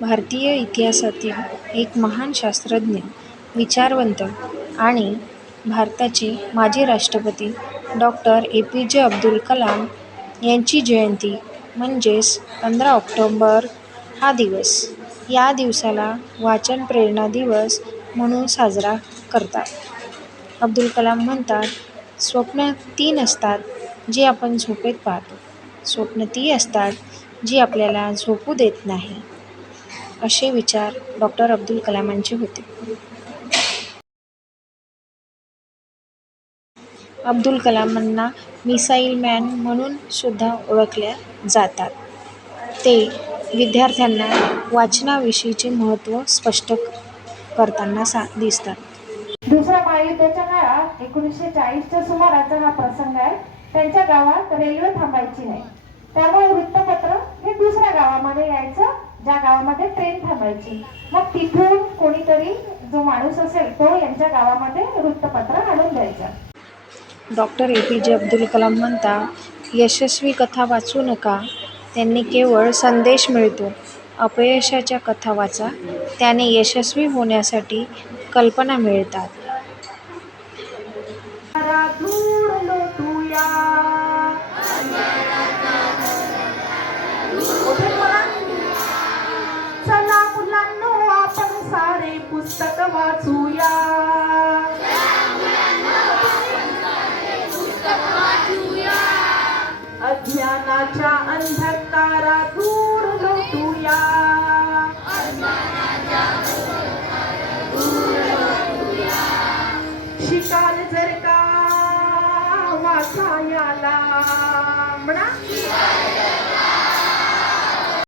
भारतीय इतिहासातील एक महान शास्त्रज्ञ विचारवंत आणि भारताचे माजी राष्ट्रपती डॉक्टर ए. पी. जे. अब्दुल कलाम यांची जयंती म्हणजेच पंधरा ऑक्टोंबर हा दिवस. या दिवसाला वाचन प्रेरणा दिवस म्हणून साजरा करतात. अब्दुल कलाम म्हणतात स्वप्न तीन असतात जी आपण झोपेत पाहतो. स्वप्न ती असतात जी आपल्याला झोपू देत नाही. असे विचार डॉक्टर अब्दुल कलामांचे होते. अब्दुल कलामांना मिसाईल मॅन म्हणून सुद्धा ओळखल्या जातात. ते विद्यार्थ्यांना वाचनाविषयीचे महत्त्व स्पष्ट करताना सा दिसतात. दुसऱ्या महायुद्धाच्या काळात एकोणीसशे चाळीसच्या सुमाराचा हा प्रसंग आहे. त्यांच्या गावात रेल्वे थांबायची नाही. त्यामुळे वृत्तपत्र हे दुसऱ्या गावामध्ये यायचं ज्या गावामध्ये ट्रेन थांबायची. मग तिथून कोणीतरी जो माणूस असेल तो यांच्या गावामध्ये वृत्तपत्र आणून द्यायचा. डॉक्टर ए पी जे अब्दुल कलाम म्हणतात यशस्वी कथा वाचू नका. त्यांनी केवळ संदेश मिळतो. अपयशाच्या कथा वाचा. त्याने यशस्वी होण्यासाठी कल्पना मिळतात. पुस्तक वाचूया. अज्ञानाच्या अंधकारा दूर लोटूया. शिकाल जर का वाचायला म्हणा.